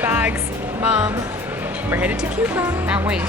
bags, mom. We're headed to Cuba. Can't wait.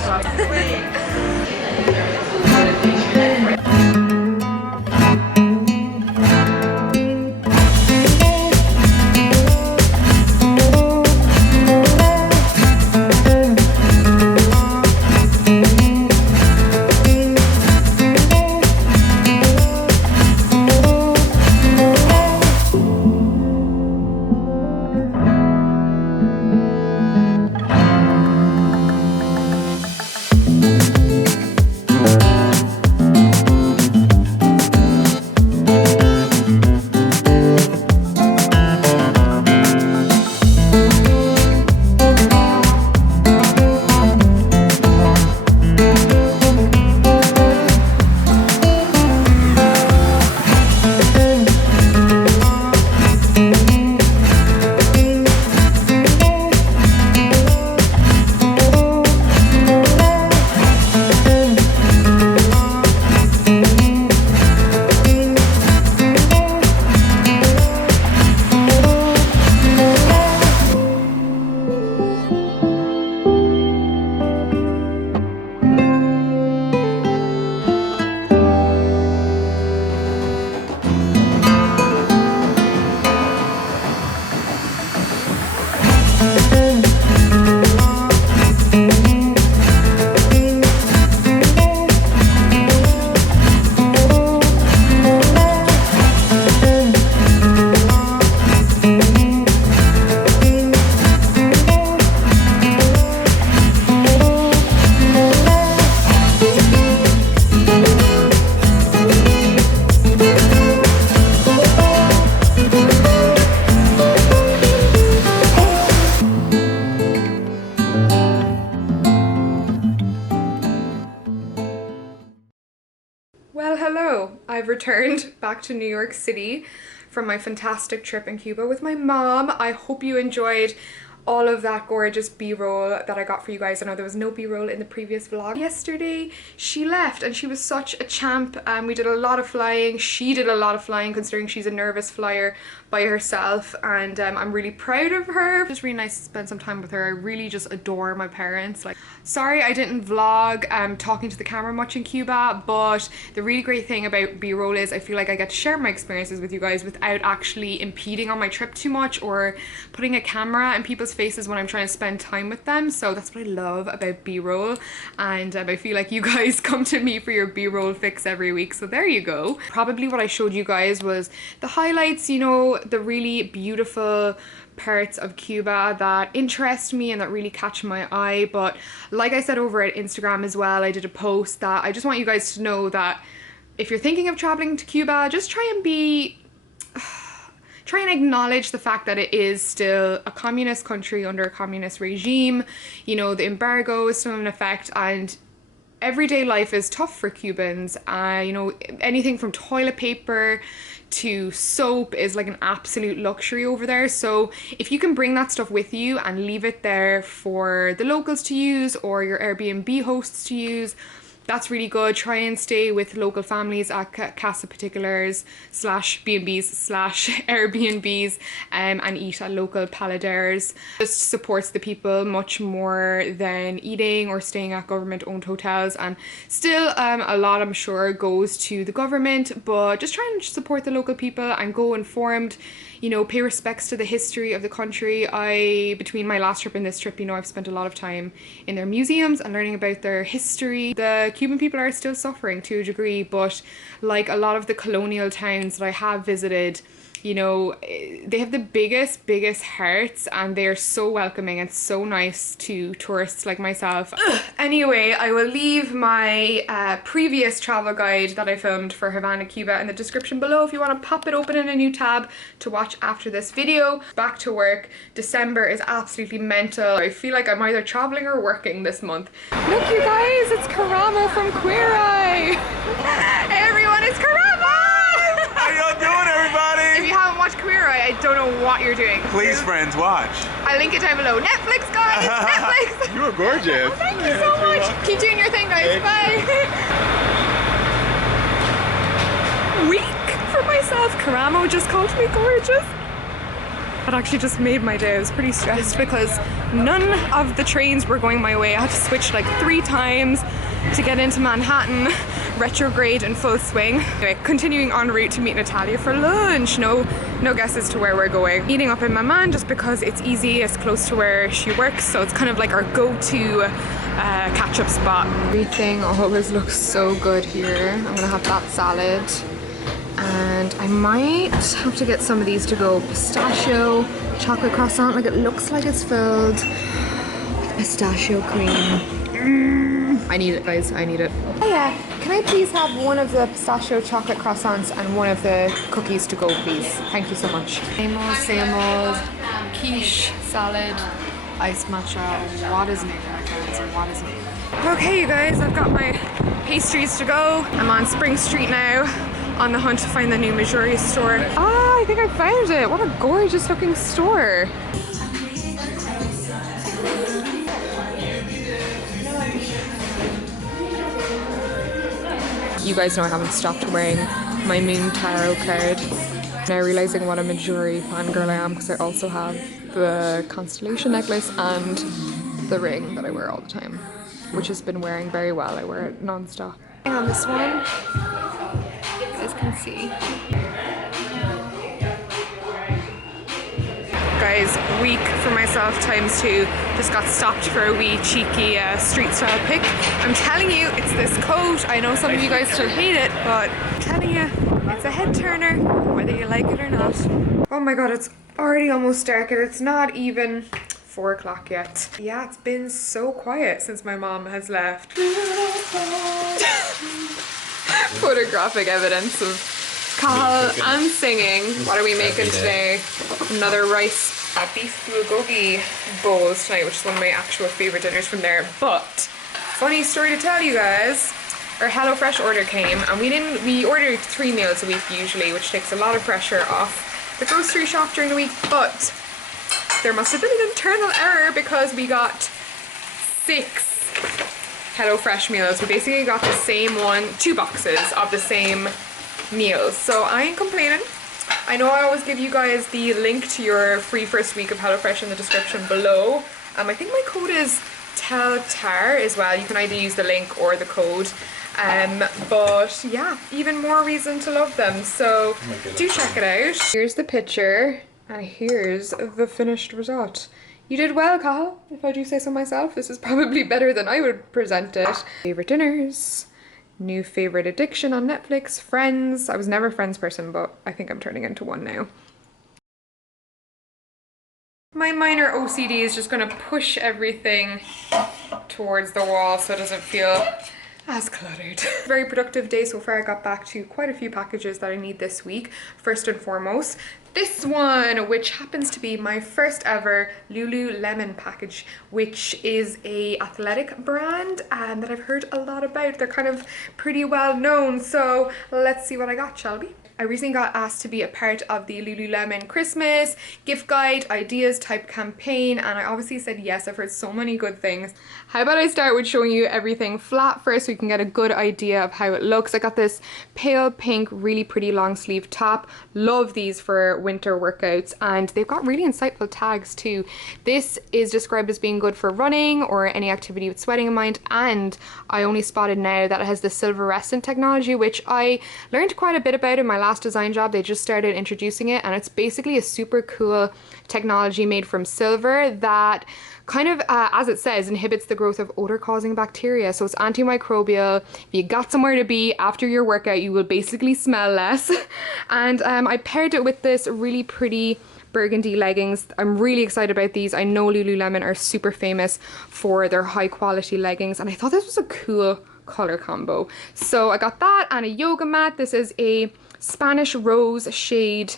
Well, hello. I've returned back to New York City from my fantastic trip in Cuba with my mom. I hope you enjoyed all of that gorgeous b-roll that I got for you guys. I know there was no b-roll in the previous vlog. Yesterday she left and she was such a champ. We did a lot of flying. She did a lot of flying considering she's a nervous flyer by herself, and I'm really proud of her. It was really nice to spend some time with her. I really just adore my parents. Like, sorry I didn't vlog talking to the camera much in Cuba, but the really great thing about b-roll is I feel like I get to share my experiences with you guys without actually impeding on my trip too much or putting a camera in people's faces when I'm trying to spend time with them. So that's what I love about b-roll, and I feel like you guys come to me for your b-roll fix every week, so there you go. Probably what I showed you guys was the highlights, you know, the really beautiful parts of Cuba that interest me and that really catch my eye. But like I said over at Instagram as well, I did a post that I just want you guys to know that if you're thinking of traveling to Cuba, just try and acknowledge the fact that it is still a communist country under a communist regime. You know, the embargo is still in effect, and everyday life is tough for Cubans. You know, anything from toilet paper to soap is like an absolute luxury over there. So if you can bring that stuff with you and leave it there for the locals to use or your Airbnb hosts to use, that's really good. Try and stay with local families at Casa Particulars / B&Bs / Airbnbs and eat at local paladeros. Just supports the people much more than eating or staying at government owned hotels, and still a lot I'm sure goes to the government, but just try and support the local people and go informed. You know, pay respects to the history of the country. Between my last trip and this trip, you know, I've spent a lot of time in their museums and learning about their history. The Cuban people are still suffering to a degree, but like a lot of the colonial towns that I have visited, you know, they have the biggest hearts, and they are so welcoming and so nice to tourists like myself. Anyway, I will leave my previous travel guide that I filmed for Havana, Cuba in the description below if you want to pop it open in a new tab to watch after this video. Back to work. December is absolutely mental. I feel like I'm either traveling or working this month. Look you guys, it's Karamo from Queer Eye. Hey everyone, it's Karamo! How y'all doing, everybody? If you haven't watched Queer Eye, I don't know what you're doing. Please, friends, watch. I'll link it down below. Netflix, guys! Netflix! You are gorgeous. Oh, thank you so much. Keep doing your thing, guys. Bye. Week for myself. Karamo just called me gorgeous. That actually just made my day. I was pretty stressed because none of the trains were going my way. I had to switch like 3 times to get into Manhattan. Retrograde in full swing. Anyway, continuing en route to meet Natalia for lunch. No guess as to where we're going. Meeting up in Maman just because it's easy, it's close to where she works, so it's kind of like our go-to catch-up spot. Everything always looks so good here. I'm gonna have that salad. And I might have to get some of these to go. Pistachio, chocolate croissant, like it looks like it's filled with pistachio cream. I need it, guys, I need it. Oh yeah, can I please have one of the pistachio chocolate croissants and one of the cookies to go, please? Thank you so much. Same old, quiche, salad, iced matcha. What is it? What is it? Okay, you guys, I've got my pastries to go. I'm on Spring Street now, on the hunt to find the new Missouri store. Ah, I think I found it. What a gorgeous looking store. You guys know I haven't stopped wearing my Moon Tarot card. Now realizing what a Missouri fangirl I am because I also have the constellation necklace and the ring that I wear all the time, which has been wearing very well. I wear it non-stop. And on this one, you guys can see. Guys, week for myself ×2. Just got stopped for a wee cheeky street style pick. I'm telling you, it's this coat. I know some of you guys still hate it, but I'm telling you, it's a head turner, whether you like it or not. Oh my god, it's already almost dark and it's not even 4 o'clock yet. Yeah, it's been so quiet since my mom has left. Photographic evidence of Cathal and singing. What are we making today? Another rice beef bulgogi bowls tonight, which is one of my actual favorite dinners from there. But funny story to tell you guys, our HelloFresh order came and we ordered 3 meals a week usually, which takes a lot of pressure off the grocery shop during the week, but there must have been an internal error because we got 6 HelloFresh meals. We basically got the same 2 boxes of the same meals, so I ain't complaining. I know I always give you guys the link to your free first week of HelloFresh in the description below. I think my code is TELTAR as well. You can either use the link or the code. But yeah, even more reason to love them, so do check it out. Here's the picture and here's the finished result. You did well, Cathal, if I do say so myself. This is probably better than I would present it. Favorite dinners. New favorite addiction on Netflix, Friends. I was never a Friends person, but I think I'm turning into one now. My minor OCD is just gonna push everything towards the wall so it doesn't feel as cluttered. Very productive day so far. I got back to quite a few packages that I need this week. First and foremost, this one, which happens to be my first ever Lululemon package, which is a athletic brand and that I've heard a lot about. They're kind of pretty well known, so let's see what I got, shall we? I recently got asked to be a part of the Lululemon Christmas gift guide ideas type campaign, and I obviously said yes. I've heard so many good things. How about I start with showing you everything flat first so you can get a good idea of how it looks. I got this pale pink, really pretty long sleeve top. Love these for winter workouts, and they've got really insightful tags too. This is described as being good for running or any activity with sweating in mind, and I only spotted now that it has the silverescent technology, which I learned quite a bit about in my last design job. They just started introducing it, and it's basically a super cool technology made from silver that kind of, as it says, inhibits the growth of odor-causing bacteria. So it's antimicrobial. If you got somewhere to be after your workout, you will basically smell less. And I paired it with this really pretty burgundy leggings. I'm really excited about these. I know Lululemon are super famous for their high quality leggings, and I thought this was a cool color combo. So I got that and a yoga mat. This is a Spanish rose shade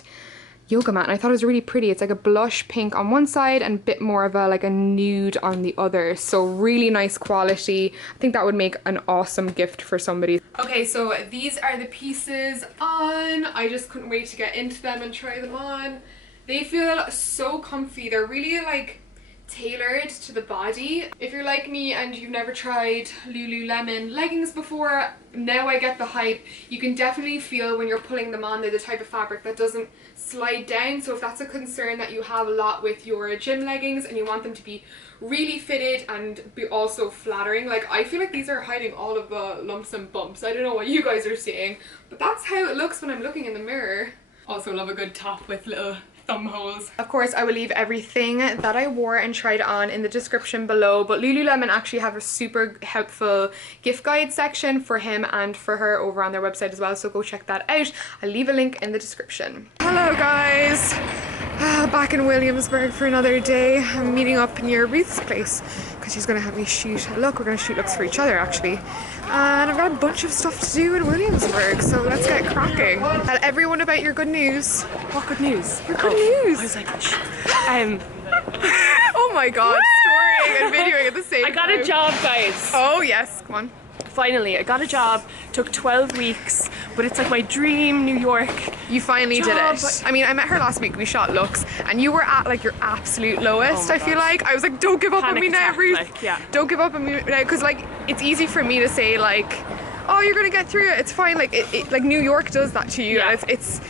yoga mat, and I thought it was really pretty. It's like a blush pink on one side and a bit more of a like a nude on the other, so really nice quality. I think that would make an awesome gift for somebody. Okay, so these are the pieces on. I just couldn't wait to get into them and try them on. They feel so comfy. They're really like tailored to the body. If you're like me and you've never tried Lululemon leggings before, now I get the hype. You can definitely feel when you're pulling them on, they're the type of fabric that doesn't slide down. So if that's a concern that you have a lot with your gym leggings and you want them to be really fitted and be also flattering, like I feel like these are hiding all of the lumps and bumps. I don't know what you guys are seeing, but that's how it looks when I'm looking in the mirror. Also love a good top with little thumb holes. Of course, I will leave everything that I wore and tried on in the description below, but Lululemon actually have a super helpful gift guide section for him and for her over on their website as well, so go check that out. I'll leave a link in the description. Hello guys, back in Williamsburg for another day. I'm meeting up near Ruth's place because she's going to have me shoot a look. We're going to shoot looks for each other actually. And I've got a bunch of stuff to do in Williamsburg, so let's get cracking. Tell everyone about your good news. What good news? Your good news. I was like, oh my god, storying and videoing at the same time. I got a job, guys. Oh yes, come on. Finally, I got a job. Took 12 weeks, but it's like my dream New York. You finally did it. I mean, I met her last week. We shot looks, and you were at like your absolute lowest. Oh I feel like I was like, "Don't give up on me now, Ruth. Like, yeah. Don't give up on me now," because like it's easy for me to say like, "Oh, you're gonna get through it. It's fine." Like like New York does that to you. Yeah. It's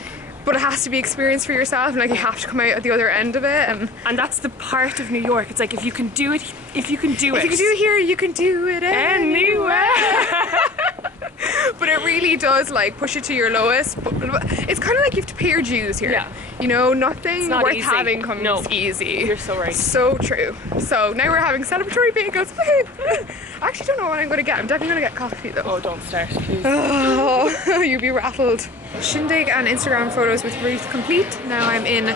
but it has to be experienced for yourself, and like you have to come out at the other end of it. And that's the part of New York. It's like if you can do it, if you can do it here, you can do it anywhere. But it really does like push it to your lowest. But it's kind of like you have to pay your dues here. Yeah. You know, nothing worth easy. having comes easy. You're so right. So true. So now we're having celebratory bagels. I actually don't know what I'm going to get. I'm definitely going to get coffee though. Oh, don't start, please. Oh, you'll be rattled. Shindig and Instagram photos with Ruth complete. Now I'm in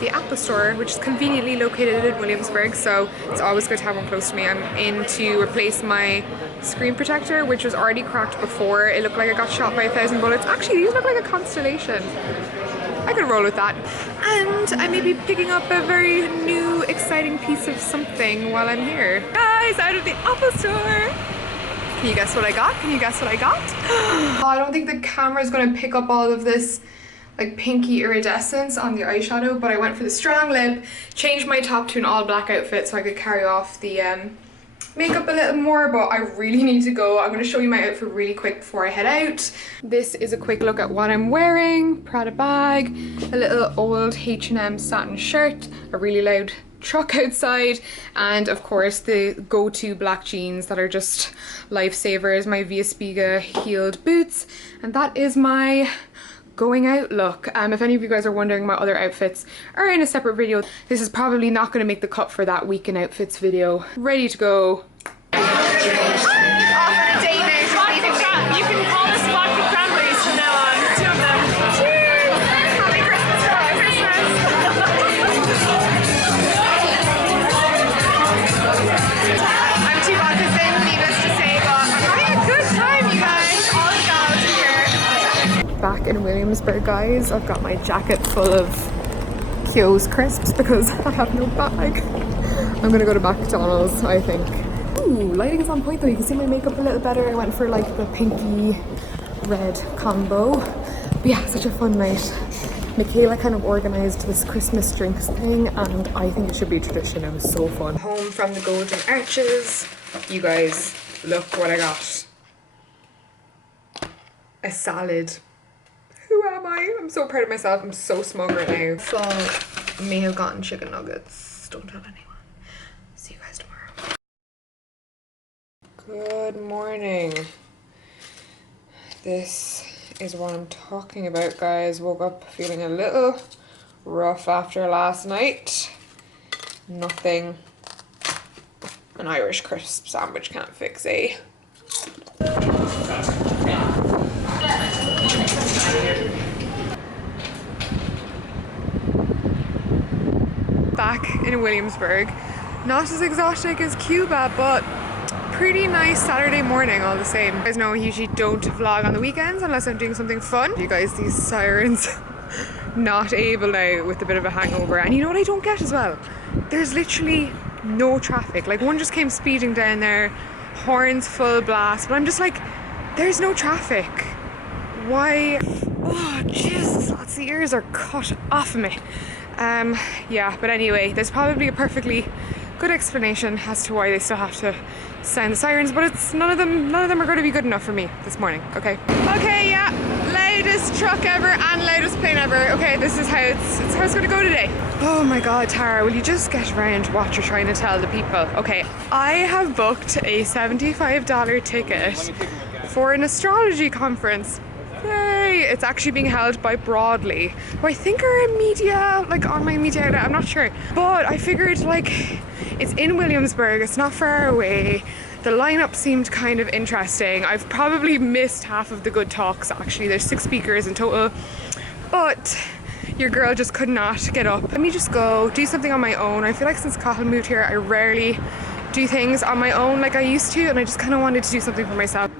the Apple store, which is conveniently located in Williamsburg, so it's always good to have one close to me. I'm in to replace my screen protector, which was already cracked before. It looked like it got shot by 1,000 bullets. Actually, these look like a constellation. I could roll with that. And I may be picking up a very new, exciting piece of something while I'm here. Guys, out of the Apple store! Can you guess what I got? Can you guess what I got? Oh, I don't think the camera's gonna pick up all of this like pinky iridescence on the eyeshadow, but I went for the strong lip, changed my top to an all black outfit so I could carry off the makeup a little more, but I really need to go. I'm gonna show you my outfit really quick before I head out. This is a quick look at what I'm wearing. Prada bag, a little old H&M satin shirt, a really loud truck outside, and of course the go-to black jeans that are just lifesavers, my Via Spiga heeled boots, and that is my going out look. If any of you guys are wondering, my other outfits are in a separate video. This is probably not going to make the cut for that week in outfits video. Ready to go. You can call us vodka cranberries from now on. 2 of them. Cheers! Happy Christmas for all Christmas! I'm 2 vodkas in, needless to say, but I'm having a good time, you guys. All the gals here. Back in Williamsburg, guys. I've got my jacket full of Kyo's crisps because I have no bag. I'm gonna go to McDonald's, I think. Ooh, lighting's on point though. You can see my makeup a little better. I went for like the pinky red combo. But yeah, such a fun night. Michaela kind of organised this Christmas drinks thing, and I think it should be a tradition. It was so fun. Home from the Golden Arches. You guys, look what I got. A salad. Who am I? I'm so proud of myself. I'm so smug right now. So, may have gotten chicken nuggets. Don't tell anyone. See you guys tomorrow. Good morning. This is what I'm talking about, guys. Woke up feeling a little rough after last night. Nothing an Irish crisp sandwich can't fix, eh? Back in Williamsburg. Not as exotic as Cuba, but pretty nice Saturday morning all the same. You guys know I usually don't vlog on the weekends unless I'm doing something fun. You guys, these sirens, not able now with a bit of a hangover. And you know what I don't get as well? There's literally no traffic. Like one just came speeding down there, horns full blast, but I'm just like, there's no traffic. Why? Oh Jesus, lots of the ears are cut off of me. Yeah, but anyway, there's probably a perfectly good explanation as to why they still have to sound the sirens, but it's none of them are going to be good enough for me this morning. Okay, yeah, loudest truck ever and loudest plane ever. Okay, this is how it's going to go today. Oh my god, Tara, will you just get around what you're trying to tell the people? Okay, I have booked a $75 ticket for an astrology conference. Yay! It's actually being held by Broadly, who I think are a media, like online media outlet, I'm not sure. But I figured, like, it's in Williamsburg, it's not far away. The lineup seemed kind of interesting. I've probably missed half of the good talks actually. There's 6 speakers in total. But your girl just could not get up. Let me just go do something on my own. I feel like since Cahill moved here, I rarely do things on my own like I used to, and I just kind of wanted to do something for myself.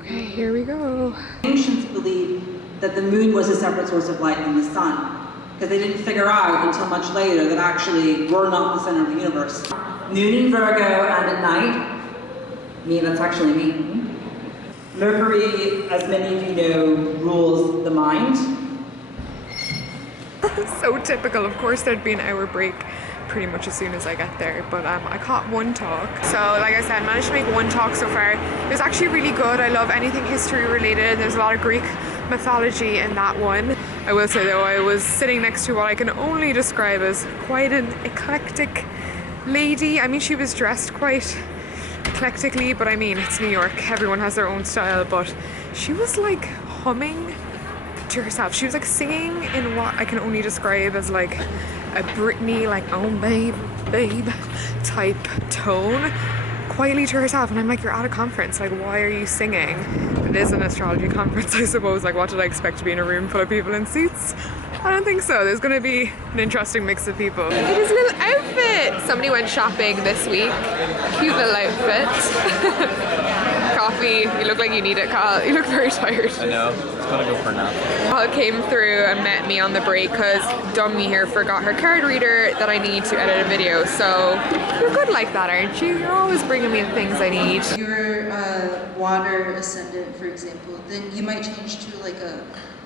Okay, here we go. Ancients believed that the moon was a separate source of light from the sun, because they didn't figure out until much later that actually we're not the center of the universe. Moon in Virgo and at night, that's actually me. Mercury, as many of you know, rules the mind. So typical. Of course there'd be an hour break pretty much as soon as I get there, but I caught one talk. So like I said, managed to make one talk so far. It was actually really good. I love anything history related. There's a lot of Greek mythology in that one. I will say though, I was sitting next to what I can only describe as quite an eclectic lady. I mean, she was dressed quite eclectically, but I mean, it's New York, everyone has their own style, but she was like humming to herself. She was like singing in what I can only describe as like a Britney, like, oh babe type tone, quietly to herself. And I'm like, you're at a conference, like, why are you singing? It is an astrology conference, I suppose. Like, what did I expect to be in a room full of people in suits? I don't think so. There's gonna be an interesting mix of people. Look at his little outfit. Somebody went shopping this week. Cute little outfit. Coffee. You look like you need it, Kyle. You look very tired. I know. It's gonna go for a nap. Kyle came through and met me on the break because dumb me here forgot her card reader that I need to edit a video. So you're good like that, aren't you? You're always bringing me the things I need. If you're water ascendant, for example, then you might change to like a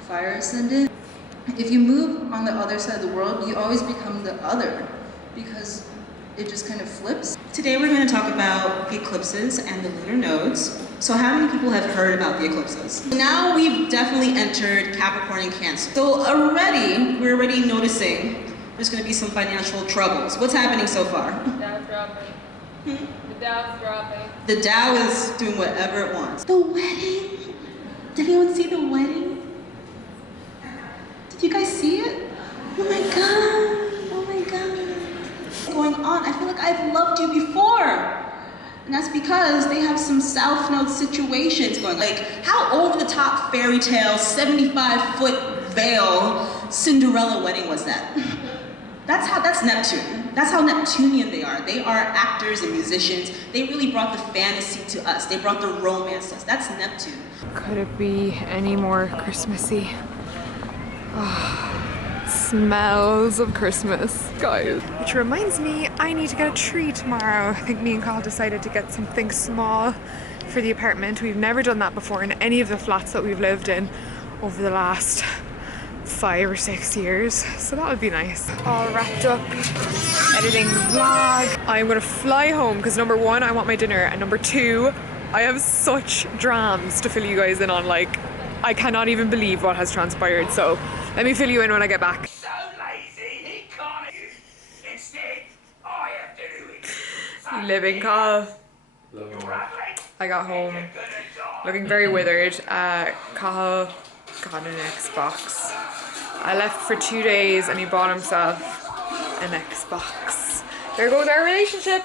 fire ascendant. If you move on the other side of the world, you always become the other because it just kind of flips. Today we're going to talk about the eclipses and the lunar nodes. So how many people have heard about the eclipses? Now we've definitely entered Capricorn and Cancer. So we're already noticing there's going to be some financial troubles. What's happening so far? Dow's dropping. The Dow's dropping. The Dow is doing whatever it wants. The wedding? Did anyone see the wedding? Did you guys see it? Oh my god. Oh my god. What's going on? I feel like I've loved you before. And that's because they have some South Node situations going on. Like, how over the top fairy tale, 75-foot veil, Cinderella wedding was that? That's Neptune. That's how Neptunian they are. They are actors and musicians. They really brought the fantasy to us. They brought the romance to us. That's Neptune. Could it be any more Christmassy? Oh, smells of Christmas, guys. Which reminds me, I need to get a tree tomorrow. I think me and Kyle decided to get something small for the apartment. We've never done that before in any of the flats that we've lived in over the last 5 or 6 years. So that would be nice. All wrapped up, editing the vlog. I'm gonna fly home because number 1, I want my dinner, and number 2, I have such drams to fill you guys in on. Like, I cannot even believe what has transpired, so let me fill you in when I get back. So lazy, he can't. Instead, I have to do it. So Living, Kyle. lovely. I got home looking very withered. Kyle got an Xbox. I left for 2 days and he bought himself an Xbox. There goes our relationship.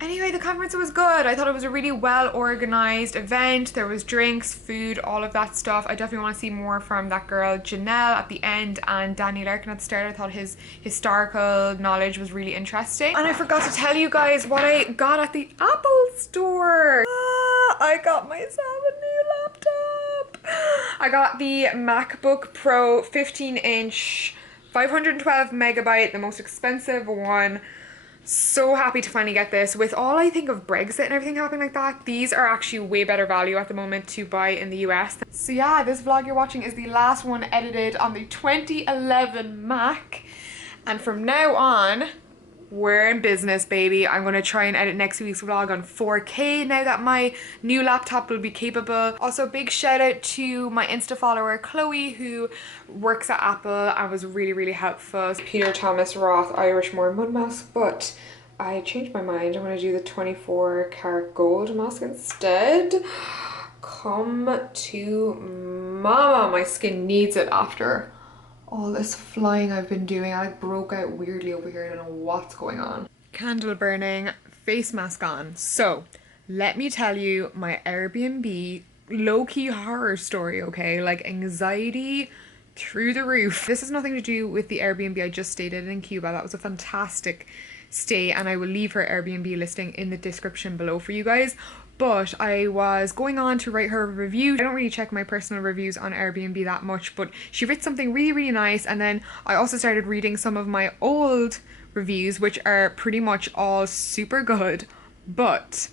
Anyway, the conference was good. I thought it was a really well organized event. There was drinks, food, all of that stuff. I definitely want to see more from that girl Janelle at the end and Danny Larkin at the start. I thought his historical knowledge was really interesting. And I forgot to tell you guys what I got at the Apple store. I got myself a new laptop. I got the MacBook Pro 15-inch, 512 megabyte, the most expensive one. So happy to finally get this. With all I think of Brexit and everything happening like that, these are actually way better value at the moment to buy in the US. So yeah, this vlog you're watching is the last one edited on the 2011 Mac. And from now on, we're in business, baby. I'm gonna try and edit next week's vlog on 4K now that my new laptop will be capable. Also, big shout out to my Insta follower Chloe, who works at Apple and was really, really helpful. Peter Thomas Roth Irish Moor mud mask, but I changed my mind. I'm gonna do the 24 karat gold mask instead. Come to mama. My skin needs it after all this flying I've been doing. I like broke out weirdly over here. I don't know what's going on. Candle burning, face mask on. So let me tell you my Airbnb low-key horror story, okay? Like anxiety through the roof. This has nothing to do with the Airbnb I just stayed in Cuba. That was a fantastic stay, and I will leave her Airbnb listing in the description below for you guys. But I was going on to write her a review. I don't really check my personal reviews on Airbnb that much, but she wrote something really, really nice. And then I also started reading some of my old reviews, which are pretty much all super good. But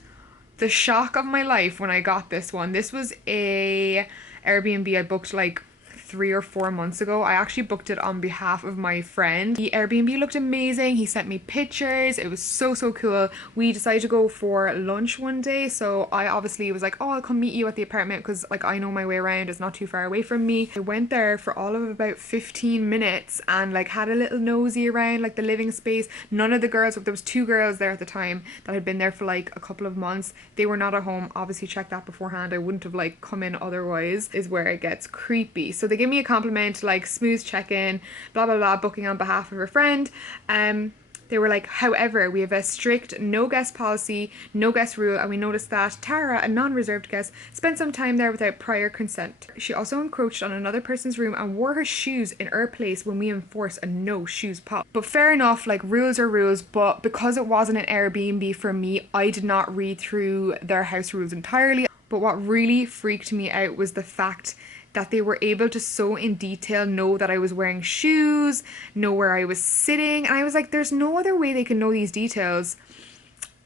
the shock of my life when I got this one, this was a Airbnb I booked like 3 or 4 months ago. I actually booked it on behalf of my friend. The Airbnb looked amazing. He sent me pictures. It was so, so cool. We decided to go for lunch one day, so I obviously was like, oh, I'll come meet you at the apartment because like I know my way around. It's not too far away from me. I went there for all of about 15 minutes and like had a little nosy around like the living space. None of the girls, there was 2 girls there at the time that had been there for like a couple of months. They were not at home. Obviously checked that beforehand. I wouldn't have like come in otherwise, is where it gets creepy. So they give me a compliment, like smooth check-in, blah blah blah, booking on behalf of her friend. They were like, however, we have a strict no guest policy, no guest rule, and we noticed that Tara, a non-reserved guest, spent some time there without prior consent. She also encroached on another person's room and wore her shoes in our place when we enforce a no shoes policy. But fair enough, like rules are rules, but because it wasn't an Airbnb for me, I did not read through their house rules entirely. But what really freaked me out was the fact that they were able to so in detail know that I was wearing shoes, know where I was sitting. And I was like, there's no other way they can know these details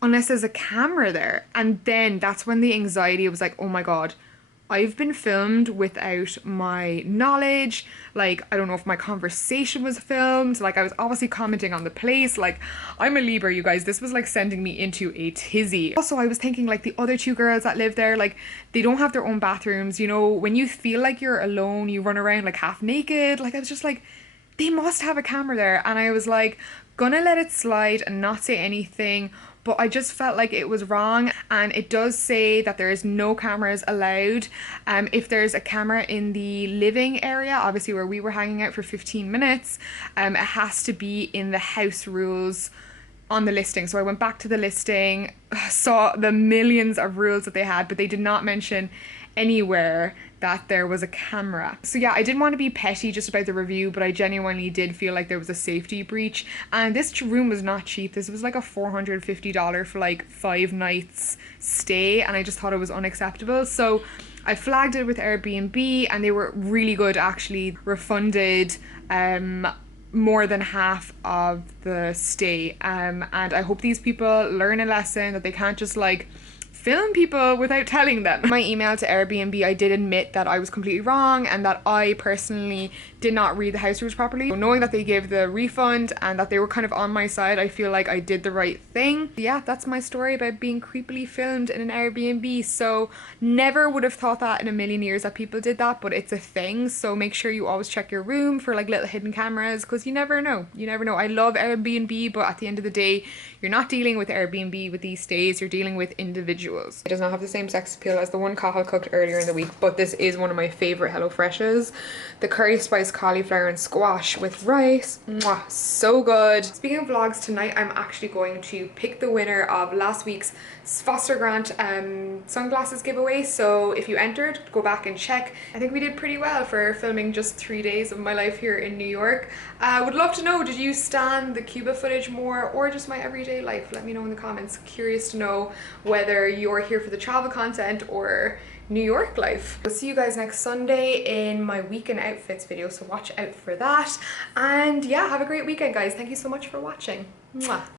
unless there's a camera there. And then that's when the anxiety was like, oh my God, I've been filmed without my knowledge. Like, I don't know if my conversation was filmed. Like, I was obviously commenting on the place. Like, I'm a Libra, you guys. This was like sending me into a tizzy. Also, I was thinking like the other 2 girls that live there, like they don't have their own bathrooms. You know, when you feel like you're alone, you run around like half naked. Like, I was just like, they must have a camera there. And I was like, gonna let it slide and not say anything. But I just felt like it was wrong, and it does say that there is no cameras allowed. If there's a camera in the living area, obviously where we were hanging out for 15 minutes, it has to be in the house rules on the listing. So I went back to the listing, saw the millions of rules that they had, but they did not mention anywhere that there was a camera. So yeah, I didn't want to be petty just about the review, but I genuinely did feel like there was a safety breach. And this room was not cheap. This was like a $450 for like 5 nights stay, and I just thought it was unacceptable. So I flagged it with Airbnb, and they were really good, actually. Refunded more than half of the stay, and I hope these people learn a lesson that they can't just like film people without telling them. My email to Airbnb, I did admit that I was completely wrong and that I personally did not read the house rules properly. So knowing that they gave the refund and that they were kind of on my side, I feel like I did the right thing. Yeah, that's my story about being creepily filmed in an Airbnb. So never would have thought that in a million years that people did that, but it's a thing. So make sure you always check your room for like little hidden cameras, because you never know. You never know. I love Airbnb, but at the end of the day, you're not dealing with Airbnb with these stays, you're dealing with individuals. It does not have the same sex appeal as the one Cathal cooked earlier in the week, but this is one of my favorite HelloFreshes. The curry spice cauliflower and squash with rice. Mwah, so good. Speaking of vlogs, tonight I'm actually going to pick the winner of last week's Foster Grant sunglasses giveaway. So if you entered, go back and check. I think we did pretty well for filming just 3 days of my life here in New York. Would love to know, did you stan the Cuba footage more or just my everyday life? Let me know in the comments. Curious to know whether you're here for the travel content or New York life. I'll see you guys next Sunday in my weekend outfits video, so watch out for that. And yeah, have a great weekend, guys. Thank you so much for watching. Mwah.